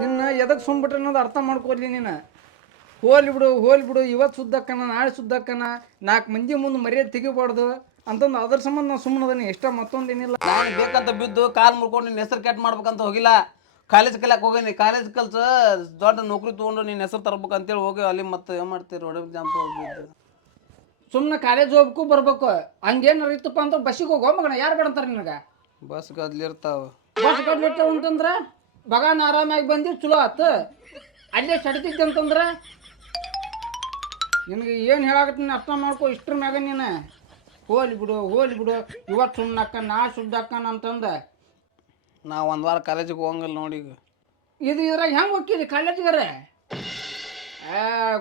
ನಿನ್ನ ಎದಕ್ಕೆ ಸುಮ್ಬಿಟ್ರೆ ಅನ್ನೋದು ಅರ್ಥ ಮಾಡ್ಕೋಲಿ ನೀನು. ಹೋಲಿ ಬಿಡು ಹೋಲಿ ಬಿಡು ಇವತ್ತು ಸುದ್ದಕ್ಕನ ನಾಳೆ ಸುದ್ದಕ್ಕನ ನಾಲ್ಕು ಮಂದಿ ಮುಂದೆ ಮರ್ಯಾದೆ ತೆಗಿಬಾರ್ದು ಅಂತಂದು ಅದ್ರ ಸಂಬಂಧ ನಾವು ಸುಮ್ಮನದನಿ ಮತ್ತೊಂದು ಮತ್ತೊಂದೇನಿಲ್ಲ ನಾನು ಬೇಕಂತ ಬಿದ್ದು ಕಾಲು ಮುರ್ಕೊಂಡು ನಿನ್ನ ಹೆಸರು ಕೆಟ್ಟ ಮಾಡ್ಬೇಕಂತ ಹೋಗಿಲ್ಲ. ಕಾಲೇಜ್ ಕಲಿಯಕ್ಕೆ ಹೋಗೇನಿ. ಕಾಲೇಜ್ ಕಲ್ಸ ದೊಡ್ಡ ನೌಕರಿ ತೊಗೊಂಡು ನಿನ್ನ ಹೆಸರು ತರ್ಬೇಕಂತೇಳಿ ಹೋಗಿ ಅಲ್ಲಿ ಮತ್ತೆ ಏನು ಮಾಡ್ತೀರಿ ರೋಡ್ ಜಂಪ್ ಹೋಗಿದ್ದು ಸುಮ್ಮನೆ ಕಾಲೇಜ್ ಹೋಗ್ಬೇಕು ಬರ್ಬೇಕು. ಹಂಗೇನಾರು ಇತ್ತಪ್ಪ ಅಂತ ಬಸ್ಸಿಗೆ ಹೋಗೋ ಮಗನ. ಯಾರು ಬೇಡಂತಾರೆ ನಿನಗೆ? ಬಸ್ ಗದ್ಲಿರ್ತಾವ ಬಸ್ ಕಡ್ಲಿಟ್ಟು ಅಂತಂದ್ರೆ ಬಗಾನ ಆರಾಮಾಗಿ ಬಂದು ಚಲೋ ಆತು. ಅಲ್ಲೇ ಸಡ್ತಿದ್ದೆ ಅಂತಂದ್ರೆ? ನಿನಗೆ ಏನು ಹೇಳಾಕತ್ತೀನಿ ಅರ್ಥ ಮಾಡ್ಕೊ ಇಷ್ಟ್ರ ಮ್ಯಾಗ ನೀನು. ಹೋಲಿ ಬಿಡು ಹೋಲಿ ಬಿಡು. ಇವತ್ತು ಸುಮ್ಮನಕ್ಕ ನಾ ಸುದ್ದಕ್ಕನ ಅಂತಂದ. ನಾ ಒಂದು ವಾರ ಕಾಲೇಜಿಗೆ ಹೋಗಂಗಿಲ್ಲ ನೋಡಿ ಈಗ. ಇದು ಇದ್ರಾಗ ಹೆಂಗೆ ಹೋಗ್ತೀರಿ ಕಾಲೇಜ್ಗಾರೆ?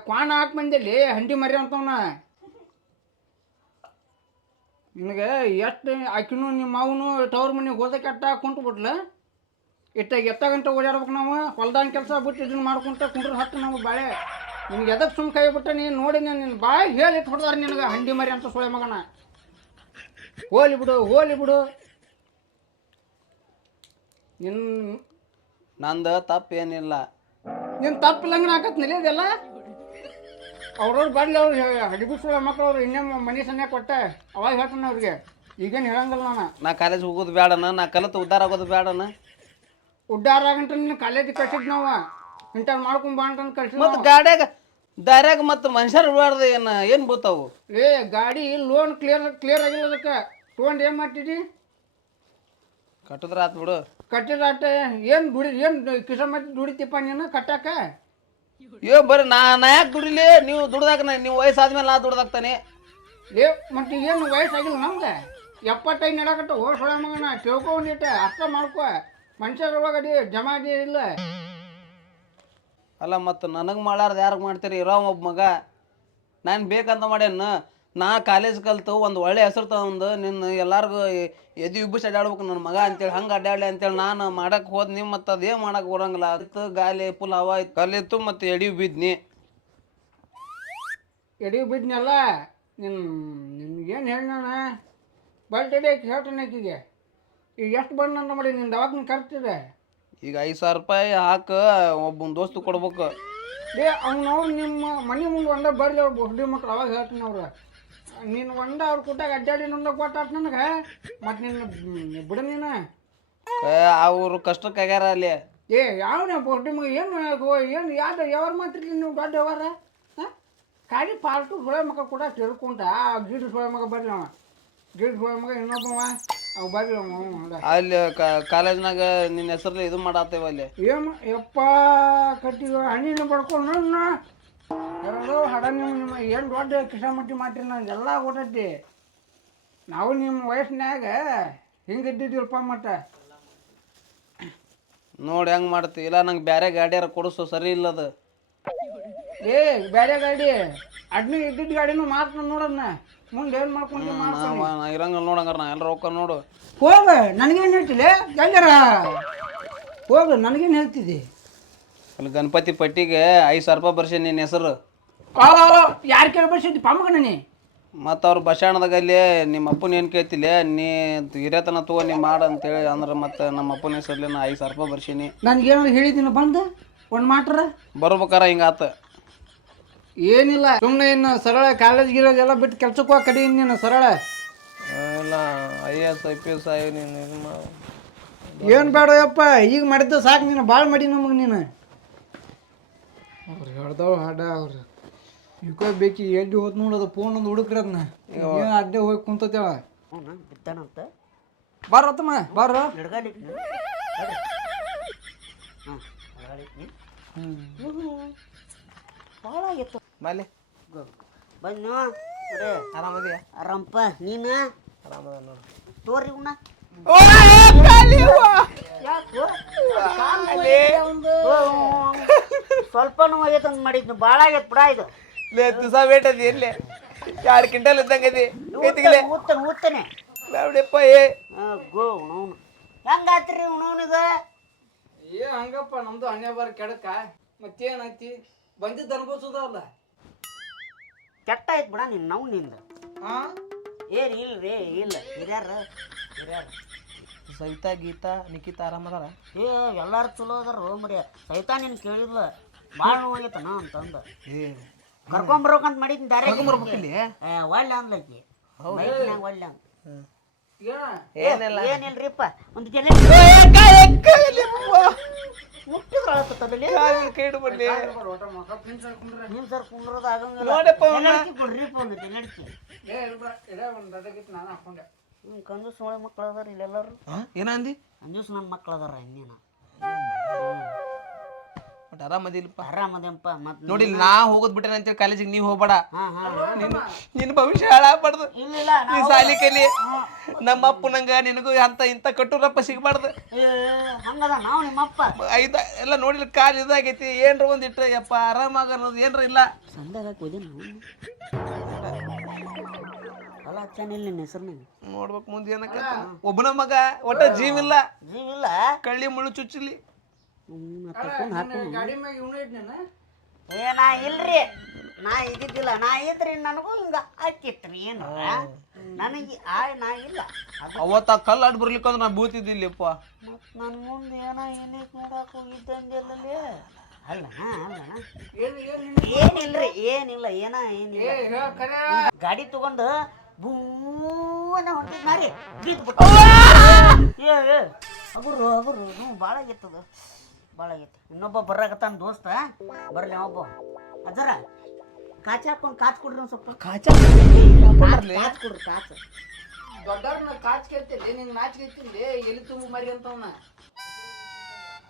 ಕ್ವಾಣ ಹಾಕಿ ಬಂದಲ್ಲಿ ಹಂಡಿ ಮರಿ ಅಂತವನ. ನಿನಗೆ ಎಷ್ಟು ಆಕಿನೂ ನಿಮ್ಮ ಮಾವನು ಟವರ್ ಮನೆಗೆ ಹೋದ ಕೆಟ್ಟ ಕುಂತು ಬಿಟ್ಲ ಇಟ್ಟ ಎತ್ತ ಗಂಟೆ ಓಡಾಡ್ಬೇಕು ನಾವು. ಹೊಲ್ದಾನ ಕೆಲಸ ಬಿಟ್ಟು ಇದನ್ನ ಮಾಡ್ಕೊಂತ ಕುಂಡ್ರ ಹತ್ತು ನಾವು ಬಾಳೆ. ನಿಮ್ಗೆ ಎದಕ್ಕೆ ಸುಮ್ ಕೈ ಬಿಟ್ಟ ನೀನು ನೋಡಿ ನಿನ್ನ ಬಾಯಿ ಹೇಳಿ ಹೊಡೆದಾರ ನಿನಗೆ ಹಂಡಿ ಮರಿ ಅಂತ ಸೊಳೆ ಮಗನ. ಹೋಲಿ ಬಿಡು ಹೋಲಿ ಬಿಡು. ನಿನ್ನ ನಂದು ತಪ್ಪೇನಿಲ್ಲ ನಿನ್ನ ತಪ್ಪು ಲಂಗನ ಹಾಕತ್ನಿಲ್ಲ ಇದೆಲ್ಲ? ಅವ್ರವ್ರು ಬರ್ಲಿ ಅವ್ರು ಹಡಿಬಿಸುಳ ಮಕ್ಳು ಅವ್ರು ಇನ್ನೇ ಮನೆ ಸನ್ನೆ ಕೊಟ್ಟೆ. ಅವಾಗ ಹೇಳ್ತಾನೆ ಅವ್ರಿಗೆ. ಈಗೇನು ಹೇಳಂಗಿಲ್ಲ ನಾನು. ನಾ ಕಾಲೇಜ್ ಹೋಗೋದು ಬೇಡನ ನಾ ಕಲಿತು ಉದ್ದಾರ ಆಗೋದು ಬೇಡನ ಉಡ್ಡಾರ ಆಗಂಟ ನಿನ್ನ ಕಾಲೇಜ್ ಕಳ್ಸಿದ್ ನಾವು. ಇಂಟರ್ ಮಾಡ್ಕೊಂಡ್ ಬಾ ಅಂತ ಕಳ್ಸಿದ್ ಮತ್ತು ಗಾಡ್ಯಾಗ ದಾರ್ಯಾಗ ಮತ್ತು ಮನುಷ್ಯರು ಉಳ್ಬಾರ್ದು ಏನು ಏನು ಬೀಳ್ತಾವು ಏ ಗಾಡಿ ಲೋನ್ ಕ್ಲಿಯರ್ ಕ್ಲಿಯರ್ ಆಗಿಲ್ಲ ಅದಕ್ಕೆ. ತೊಗೊಂಡು ಏನ್ ಮಾಡ್ತಿದಿ? ಕಟ್ಟಿದ್ರ ಆತ್ ಬಿಡು. ಕಟ್ಟಿದಾಟ ಏನು ದುಡಿ ಏನು ಕಿಸ ಮಾಡಿ ದುಡಿತಿಪ್ಪ ನೀನು ಕಟ್ಟಾಕ? ಏ ಬರ್ರಿ ನಾ ನಾ ಯಾಕೆ ದುಡಿಲಿ? ನೀವು ದುಡ್ದಾಕ ನೀವು ವಯಸ್ಸಾದ್ಮೇಲೆ ನಾ ದುಡ್ದಾಕ್ತಾನೆ ಏ ಮತ್ತೆ ಏನು ವಯಸ್ಸಾಗಿಲ್ಲ ನಮ್ಗೆ? ಎಪ್ಪತ್ತೈದು ನಡಕಟ್ಟ ಓ ಸೊಳ ಮಗನ ತಿಳ್ಕೊಂಡಿಟ್ಟೆ ಅರ್ಥ ಮಾಡ್ಕೊ. ಮನುಷ್ಯರೊಳಗಡಿ ಜಮಾ ಅಡಿ ಇಲ್ಲ. ಅಲ್ಲ ಮತ್ತು ನನಗೆ ಮಾಡಾರ್ದು ಯಾರಿಗೆ ಮಾಡ್ತೀರಿ? ಇರೋ ಒಬ್ಬ ಮಗ. ನಾನು ಬೇಕಂತ ಮಾಡ್ಯಾನ. ನಾ ಕಾಲೇಜ್ ಕಲ್ತು ಒಂದು ಒಳ್ಳೆ ಹೆಸರು ತಗೊಂಡು ನಿನ್ನ ಎಲ್ಲಾರ್ಗು ಎದಿ ಇಬ್ಬಸ್ ಅಡ್ಡಾಡ್ಬೇಕು ನನ್ನ ಮಗ ಅಂತೇಳಿ. ಹಂಗೆ ಅಡ್ಡಾಡ್ಲಿ ಅಂತೇಳಿ ನಾನು ಮಾಡಕ್ಕೆ ಹೋದ್ ನಿಮ್ಮ ಮತ್ತು ಅದೇನು ಮಾಡಕ್ಕೆ ಬರಂಗಿಲ್ಲ. ಅದಕ್ಕೆ ಗಾಲಿ ಫುಲ್ ಹವ ಇತ್ತು ಕಲ್ಲಿತ್ತು ಮತ್ತು ಎಡಿ ಬಿದ್ನಿ ಎಡಿ ಬಿದ್ನಲ್ಲ ನಿನ್ನ ನಿನ್ಗೇನು ಹೇಳಿ ನಾನು ಬರ್ತ್ಡೇ ಹೇಳ್ತಾನೆ ಆಕಿಗೆ. ಈಗ ಎಷ್ಟು ಬಂದ ಮಾಡಿ ನಿಂದು? ದವಾಖಾನೆ ಕರ್ತಿದೆ ಈಗ ಐದು ಸಾವಿರ ರೂಪಾಯಿ ಹಾಕ ಒಬ್ಬನ ದೋಸ್ತು ಕೊಡ್ಬೇಕು. ಏ ಅವ್ನವ್ರು ನಿಮ್ಮ ಮನೆ ಮುಂದೆ ಒಂದ ಬರ್ಲಿ ಅವ್ರು ಬುಡ್ಡಿ ಮಕ್ಳು ಅವಾಗ ಹೇಳ್ತೀನಿ ಅವ್ರು. ನೀನು ಒಂದ ಅವ್ರ ಕೂಟಾಗ ಅಡ್ಡಾಡಿ ನಂದ ಕೊಟ್ಟಾಟ ನನಗೆ? ಮತ್ತು ನಿನ್ನ ಬಿಡ ನೀನು. ಅವರು ಕಷ್ಟಕ್ಕೆ ಆಗ್ಯಾರ ಅಲ್ಲಿ. ಏ ಯಾವನೇ ಬುಡ್ಡಿ ಮಗ? ಏನು ಏನು ಯಾವ್ದು? ಯಾವ್ರ ಮಾತ್ರ ನೀವು ದೊಡ್ಡ ಹಾಂ? ಖಾಲಿ ಪಾಲ್ಟು ಸುಳೆ ಮಗ ಕೂಡ ತಿಳ್ಕೊಂಡ ಆ ಗಿಡ ಸುಳೆ ಮಗ ಬರ್ಲಿ ಅವ. ಗಿಡ ಸುಳೆ ಮಗ ಇನ್ನೊಬ್ಬವ. ಅಲ್ಲಿ. ಕಾಲೇಜ್ನಾಗ ನಿನ್ನ ಹೆಸರಲ್ಲಿ ಇದು ಮಾಡತ್ತೇವ ಅಲ್ಲಿ. ಏನು ಯಪ್ಪ ಕಟ್ಟಿ ಹಣ್ಣಿನ ಬಡ್ಕೊಂಡು ಎಲ್ಲೋ ಹಡ ನಿಮ್ಮ ಏನು ದೊಡ್ಡ ಕಿಸಾಮಟ್ಟಿ ಮಾಡಿರಿ ನಾನು ಎಲ್ಲ ಓಟೈತಿ ನಾವು ನಿಮ್ಮ ವಯಸ್ಸಿನಾಗ ಹಿಂಗೆ ಇದ್ದಿದ್ದೀವಪ್ಪ ಮಟ್ಟ ನೋಡಿ ಹೆಂಗೆ ಮಾಡ್ತಿ? ಇಲ್ಲ ನಂಗೆ ಬೇರೆ ಗಾಡಿಯಾರ ಕೊಡಿಸು ಸರಿ ಇಲ್ಲದು. ಏ ಬೇರೆ ಗಾಡಿ. ಅಡ್ನಿ ಇದ್ದಿದ್ದ ಗಾಡಿನೂ ಮಾತ್ರ ನೋಡೋಣ ಮುಂದೆ ಏನು ಮಾಡ್ಕೊಂಡು ಮಾಡ್ತೀನಿ. ನಾ ಇರಂಗಿಲ್ಲ ನೋಡಂಗಾರ ನಾ ಎಲ್ಲ ರೊಕ್ಕ ನೋಡು. ಹೋಗ ನನಗೇನು ಹೇಳ್ತಿಲ್ಲ ಎಲ್ಲರ ಹೋಗ ನನಗೇನು ಹೇಳ್ತಿದ್ದಿ ಅಲ್ಲಿ ಗಣಪತಿ ಪಟ್ಟಿಗೆ ಐದು ಸಾವಿರ ರೂಪಾಯಿ ಬರ್ಸಿ ನಿನ್ನ ಹೆಸರು. ಯಾರು ಕೇಳಿ ಬರ್ಸಿದ್ದಿ? ಪಮ್ಮಗಣ ನೀ? ಮತ್ತು ಅವ್ರು ಬಸ್ಟಾಣದಾಗ ಅಲ್ಲಿ ನಿಮ್ಮ ಅಪ್ಪನ ಏನು ಕೇಳ್ತಿಲ್ಲ ನೀ ಹಿರಿಯತನ ತಗೋ ನೀ ಮಾಡು ಅಂತೇಳಿ ಅಂದ್ರೆ ಮತ್ತೆ ನಮ್ಮ ಅಪ್ಪನ ಹೆಸರಲ್ಲಿ ನಾ ಐದು ಸಾವಿರ ರೂಪಾಯಿ ಬರ್ಸೀನಿ. ನನಗೇನಾದ್ರು ಹೇಳಿದ್ದೀನಿ ಬಂದು? ಒಂದು ಮಾಡ್ರ ಬರ್ಬೇಕಾರ ಹಿಂಗಾತ ಏನಿಲ್ಲ ಸುಮ್ಮನೆ ಇನ್ನು ಸರಳ ಕಾಲೇಜ್ ಗಿಲೇಜ್ ಎಲ್ಲ ಬಿಟ್ಟು ಕೆಲ್ಸಕ್ಕೆ ಹೋಗಿ ಕಡಿ ನೀನು ಸರಳ. ಇಲ್ಲ I S I P S ಆಗಿ ನೀನು ಇದು ಮಾಡು ಏನು ಬೇಡಯಪ್ಪ ಈಗ ಮಾಡಿದ್ದು ಸಾಕು ನೀನು ಭಾಳ ಮಾಡಿ ನಮಗೆ ನೀನು. ಅವ್ರು ಹೇಳ್ದವ್ ಹಾಡ ಅವ್ರು. ಇವ್ಕ ಬೇಕಿ ಎಲ್ಲಿ ಹೋದ್ ನೋಡೋದು ಫೋನ್ ಒಂದು ಹುಡುಕ್ರದ್ನ ಏನು ಅಡ್ಡೆ ಹೋಗಿ ಕುಂತತೇಳ ಬಾರತಮ್ಮ ಬಾರತ್ತಮ್ಮ ಬಾರ. ಹ್ಞೂ ಭಾಳ ಆಗಿತ್ತು ಬಾಲಿ ಬನ್ನು ಅರೆ ಆರಾಮದಿಯಾ? ಆರಾಮಪ್ಪ ನೀನು? ಆರಾಮದ ನೋಡು. ತೋರಿ ಉಣ್ಣ. ಸ್ವಲ್ಪ ಆಗೈತೆ ಅಂತ ಮಾಡಿದ್ನು ಭಾಳ ಆಗೈತೆ ಬಿಡ ಇದು ಲೇ ಅದ ಇಲ್ಲಿ ಎಲ್ಲಿ ಎರಡು ಕ್ವಿಂಟಲ್ ಇದ್ದಂಗೆ ಅದಿ ಕೈತಿಗಿಲೆ ಊದ್ತಾನೆ ಊದ್ತಾನೆ. ಬೇಡಪ್ಪ ಏ. ಗೋ ಉಣವನು ಹೆಂಗಾತ್ರಿ ಉಣವನಿದ ಏ ಹಂಗಪ್ಪ ನಮ್ದು ಹಣ್ಣೆ ಬಾರ ಕೆಡಕ. ಮತ್ತೇನೈತಿ ಬಂದಿದ್ದು ಅನ್ಭವಿಸೋದಲ್ಲ ಕೆಟ್ಟ ಆಯ್ತು ಬಿಡ ನಿನ್ನ ನಾವು ನಿಂದ. ಹಾ ಏನ್ ಇಲ್ಲ ರೀ ಇಲ್ಲ. ಹಿರಿಯಾರ ಹಿರಿಯಾರ. ಸವಿತಾ ಗೀತಾ ನಿಖಿತಾ ಆರಾಮದಾರ ಏ ಎಲ್ಲಾರು ಚಲೋ ಅದಾರ ಮರಿ ಸೈತಾ ನೀನು ಕೇಳಿದ್ಲ? ಭಾಳ ನೋವಾಗೈತನ ಅಂತಂದ. ಏ ಕರ್ಕೊಂಬರ್ಬೇಕಂತ ಮಾಡಿದ್ನ ದಾರಿ ಕರ್ಕೊಂಬರ್ಬೇಕಿಲ್ಲಿ? ಏ ಒಳ್ಳೆ ಅಂದ್ಲಕ್ಕಿ ಬೈಕ್ನ್ಯಾಗ ಒಳ್ಳೆ ಅಂದ್ ಏನ ಏನಿಲ್ಲ. ಏನಿಲ್ರಿಪ್ಪ? ಒಂದು ಜನ ಮುಟ್ಟಿದ್ರ ಅಳಕತ್ತದಲ್ಲಿ ಕೈ ಹಿಡ್ಬರ್ಲಿ. ಒಟ್ಟ ಮಕ್ಕ ಪ್ರಿನ್ಸ್ ಹಾಕೊಂಡ್ರೆ ನೀನ್ ಸರ್ ಕುಂದ್ರದ ಆಗಂಗಿಲ್ಲ. ನೋಡಪ್ಪ ಅವ್ನ. ಕಂಜೂಸ್ ಒಳ್ಳೆ ಮಕ್ಳು ಅದಾರ ಇಲ್ಲೆಲ್ಲರೂ? ಏನಂದಿ ಕಂಜೂಸ್ ನನ್ನ ಮಕ್ಳು ಅದಾರ ಇನ್ನೇನ? ಬಟ್ ಆರಾಮದಿಲ್ಪ ಆರಾಮದೇನಪ್ಪ ಮತ್ ನೋಡಿ ನಾ ಹೋಗೋದ್ ಬಿಟ್ಟೆ ಅಂತೇಳಿ ಕಾಲೇಜಿಗೆ ನೀ ಹೋಗ್ಬೇಡ. ನಿನ್ ನಿನ್ ಭವಿಷ್ಯ ಹಾಳಾಗ್ಬಾರ್ದು. ಇಲ್ಲ ಇಲ್ಲ ನೀ ಸಾಲಿ ಕಲಿ. ನಮ್ಮ ಅಪ್ಪ ನಂಗ ನಿನಗೂ ಅಂತ ಇಂತ ಕಟ್ಟುರಪ್ಪ ಸಿಗ್ಬಾರ್ದು. ಏ ಹಂಗದ ನಾವು ನಿಮ್ಮಪ್ಪ. ಐದ ಎಲ್ಲ ನೋಡಿಲ್ಲ ಕಾಲ್ ಇದಾಗೈತಿ. ಏನ್ರ ಇಟ್ಟ ಯಪ್ಪ ಆರಾಮಾಗ ಅನ್ನೋದು ಏನ್ರ ಇಲ್ಲ. ಸಂದಾಗ ನಾವು. ನಿನ್ನ ನೋಡ್ಬೇಕು ಮುಂದೆ ಏನಕ್ಕ ಒಬ್ಬನ ಮಗ ಒಟ್ಟ ಜೀವಿಲ್ಲ. ಜೀವಿಲ್ಲ. ಕಳ್ಳಿ ಮುಳ್ಳು ಚುಚ್ಚಲಿ. ತಕೊಂಡ್ ಹಾಕು ಗಾಡಿ ಮ್ಯಾಗ ಇವನು ಇದ್ನೇನ ಏ ನಾ ಇಲ್ರಿ. ನಾ ಇದ್ದಿದ್ದಿಲ್ಲ. ನಾ ಇದ್ರಿ ನನಗೂ ಹಿಂಗ ಹಾಕಿತ್ರಿ ಏನು ನನಗೆ ಆ ನಾ ಇಲ್ಲ. ಅದು ಅವತ್ತ ಕಲ್ಲು ಅಡ್ ಬರ್ಲಿಕ್ಕಂದ್ರೆ ನಾ ಬೂತಿದ್ದಿಲ್ಲಪ್ಪ ಮತ್ ನನ್ನ ಮುಂದೆ ಏನೋ ಏನೈತೆ ನೋಡಕ್ ಹೋಗಿದ್ದಂಗೆಲ್ಲೇ ಅಲ್ಲ ಅಲ್ಲ ಏನು ಏನು ಏನಿಲ್ರಿ ಏನಿಲ್ಲ ಏನ ಏನಿಲ್ಲ. ಏ ಹೇಳ ಕರೆ. ಗಾಡಿ ತಗೊಂಡು ಬೂನ ಹೊಂಟಿದ್ ಮಾರಿ ಬಿದ್ಬಿಟ್ಟ. ಏ ಏ ಅಗುರು ಅಗುರು ಹ್ಞೂ ಭಾಳ ಆಗಿತ್ತದು ಭಾಳ ಆಗಿತ್ತು ಇನ್ನೊಬ್ಬ ಬರಾಕತ್ತಾನ ದೋಸ್ತ ಬರ್ಲಿ ಒಬ್ಬ ಅದರ ಕಾಚ ಹಾಕೊಂಡು ಕಾಚ್ ಕೊಡ್ರಿ ಒಂದು ಸ್ವಲ್ಪ. ಕಾಚ? ಕಾಚ್ ಕೊಡ್ರಿ ಕಾಚ. ದೊಡ್ಡವ್ರನ್ನ ಕಾಚ್ ಕೇಳ್ತಿಲ್ಲ ನಿನ್ ನಾಚ್ ಕೇಳ್ತೀನಿ ಎಲ್ಲಿ ತುಂಬ ಮರಿ ಅಂತವನ?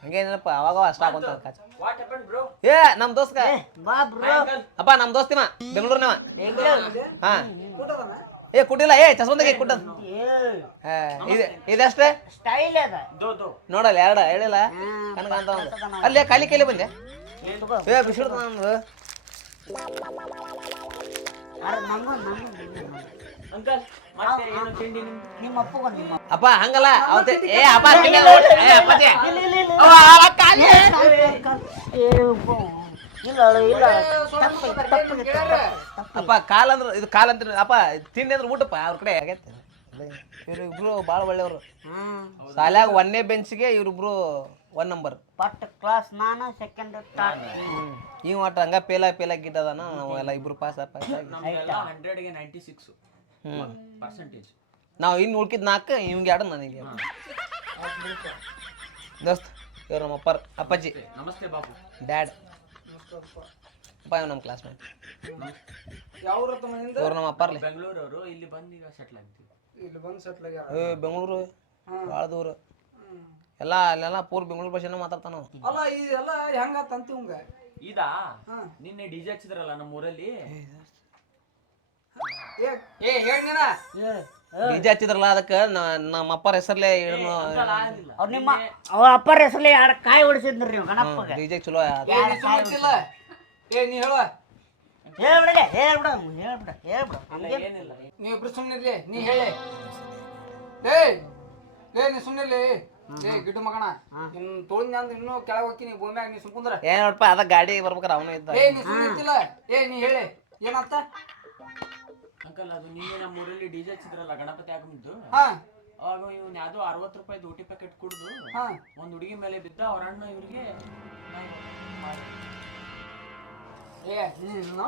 ಹಂಗೇನಪ್ಪ ಅವಾಗ ಅಷ್ಟ ಆಗೊಂತ ಕಾಚ. ವಾಟ್ ಹ್ಯಾಪನ್ ಬ್ರೋ ಏ ನಮ್ಮ ದೋಸ್ತ ಬಾ ಬ್ರೋ ಅಪ್ಪ ನಮ್ ದೋಸ್ತಿಮ ಬೆಂಗಳೂರಿನವ. ಬೆಂಗಳೂರು. ಹಾ. ಏ ಕುಟ್ಟಿಲ್ಲ ಏ ಚಸ್ವಂದಾಗೆ ಕುಟ್ಟದ ಏ ಇದೆ ಇದಷ್ಟೇ? ಸ್ಟೈಲ್ ಅದ. ನೋಡಲ್ಲ ಎರಡ ಹೇಳಿಲ್ಲ? ಕನಕ ಅಂತ ಒಂದು. ಅಲ್ಲೇ ಕಾಲಿ ಕೈಲಿ ಬಂದೆ. ಏ ಬಿಸಿಡ್ತ ನಂದು ಅಪ್ಪ. ಹಂಗಲ್ಲ ಅವತ್ತೆ ಏ ಅಪ್ಪ. ಏ, ಅಪ್ಪ. ಇಲ್ಲ ಅಳು, ಇಲ್ಲ. ತಪ್ಪು ತಪ್ಪು ತಪ್ಪು ಅಪ್ಪ ಕಾಲ್ ಅಂದ್ರ ಇದು ಕಾಲ್ ಅಂತ ಅಪ್ಪ ತಿಂಡಿ ಅಂದ್ರೆ ಊಟಪ್ಪ ಅವ್ರ ಕಡೆ ಆಗೈತೆ. ಇವ್ರು ಇಬ್ರು ಭಾಳ ಒಳ್ಳೆಯವರು. ಸಾಲ್ಯಾಗ ಒಂದೇ ಒಂದನೇ ಬೆಂಚ್ಗೆ ಇವ್ರಿಬ್ರು ಒನ್ ನಂಬರ್ ಫಸ್ಟ್ ಕ್ಲಾಸ್ ನಾನು ಸೆಕೆಂಡ್ ಟಾಪ್ ಇವ್ ಒಟ್ಟು ಹಂಗ ಪೇಲ ಪೇಲ ಗಿಟ್ಟದನ ನಾವು ಎಲ್ಲ ಇಬ್ರು ಪಾಸ್ ಪಾಸ್ ಆಗಿ ನಮ್ಗೆಲ್ಲ ಹಂಡ್ರೆಡ್ಗೆ ನೈಂಟಿ ಸಿಕ್ಸ್ ಹ್ಮ್. ಪರ್ಸೆಂಟೇಜ್ ನಾವು ಇನ್ನು ಉಳ್ಕಿದ್ ನಾಲ್ಕು ಇವ್ಗೆ ಎರಡು ನನಗೆ. ದೋಸ್ತ್ ಇವ್ರು ನಮ್ಮ ಅಪ್ಪರ್ ಅಪ್ಪಾಜಿ. ನಮಸ್ತೆ ಬಾಬು. ಡ್ಯಾಡ್ ಅಪ್ಪ ಇವ್ ನಮ್ಮ ಕ್ಲಾಸ್ಮೇಟ್ ಯಾವ ಊರ ತಮ್ಮನಿಂದ ಇವ್ರು ನಮ್ಮ ಅಪ್ಪರ್ಲಿ ಅವರು ಇಲ್ಲಿ ಬಂದು ಈಗ ಸೆಟ್ಲ್ ಆಗ್ತೀವಿ. ಇಲ್ಲಿ ಬಂದು ಸೆಟ್ಲ್ ಆಗ್ಯಾರ? ಏ ಬೆಂಗಳೂರು ಭಾಳ ದೂರ. ಎಲ್ಲ ಅಲ್ಲೆಲ್ಲ ಪೂರ್ ಬೆಂಗಳೂರು ಭಾಷೆನ ಮಾತಾಡ್ತಾನೋ ಅಲ್ಲ ಇದೆಲ್ಲ ಹೆಂಗ ತಂತಿವಂಗ ಇದಾ? ನಿನ್ನೆ ಡಿಜೆ ಹಚ್ಚಿದ್ರಲ್ಲ ನಮ್ಮ ಊರಲ್ಲಿ ಏ ಏ ಹೇಳ ಡಿಜೆ ಹಚ್ಚಿದ್ರಲ್ಲ ಅದಕ್ಕೆ ನಮ್ಮ ಅಪ್ಪರ ಹೆಸರ್ಲೆ ಆಗಿಲ್ಲ ಅವ್ರ ನಿಮ್ಮ ಅವ ಅಪ್ಪರ ಹೆಸರ್ಲೆ ಯಾರ ಕಾಯಿ ಹೊಡಿಸಿದ್ರಿ ನೀವು ಗಣಪ್ಪಗೆ ಡಿಜೆ ಚಲೋ. ಏ ನೀ? ಏ ಹೇಳುವ ಹೇಳ್ಬಿಡ ಹೇಳ್ಬಿಡ ಹೇಳ್ಬಿಡ. ಹೇಳ್ಬಿಡ ಏನಿಲ್ಲ. ನೀ ಇಬ್ರು ಸುಮ್ಮನಿರ್ಲಿ ನೀ ಹೇಳಿ. ಏ ಏ ನೀ ಸುಮ್ಮನಿರ್ಲಿ ಏ ಗಿಡ್ಡು ಮಗಣ ನಿನ್ ತೋಳಿನ ಅಂದ್ ಇನ್ನೂ ಕೆಳಗೆ ಹೋಗ್ತೀನಿ ಭೂಮ್ಯಾಗ ನೀ ಸುಮ್ಕುಂದ್ರ. ಏನ್ ನೋಡಪ್ಪ ಅದ ಗಾಡಿ ಬರ್ಬೇಕಾರ ಅವನು ಇದ್ದ. ಏ ನೀ ಸುಮ್ಮನಿರ್ತಿಲ್ಲ ಏ ನೀ ಹೇಳಿ ಏನಂತ? ಅಂಕಲ್ ಅದು ನಿನ್ನೆ ನಮ್ಮ ಊರಲ್ಲಿ ಡಿಜೆ ಹಚ್ಚಿದ್ರಲ್ಲ ಗಣಪತಿ ಆಗಮಿದ್ದು. ಹಾ. ಅವಾಗ ಇವ್ನು ಯಾವ್ದೋ ಅರವತ್ತು ರೂಪಾಯಿ ಊಟಿ ಪ್ಯಾಕೆಟ್ ಕುಡಿದು ಹಾ. ಒಂದ್ ಹುಡುಗಿ ಮೇಲೆ ಬಿದ್ದ ಅವ್ರ ಅಣ್ಣ ಇವ್ರಿಗೆ ಏ ನೀನು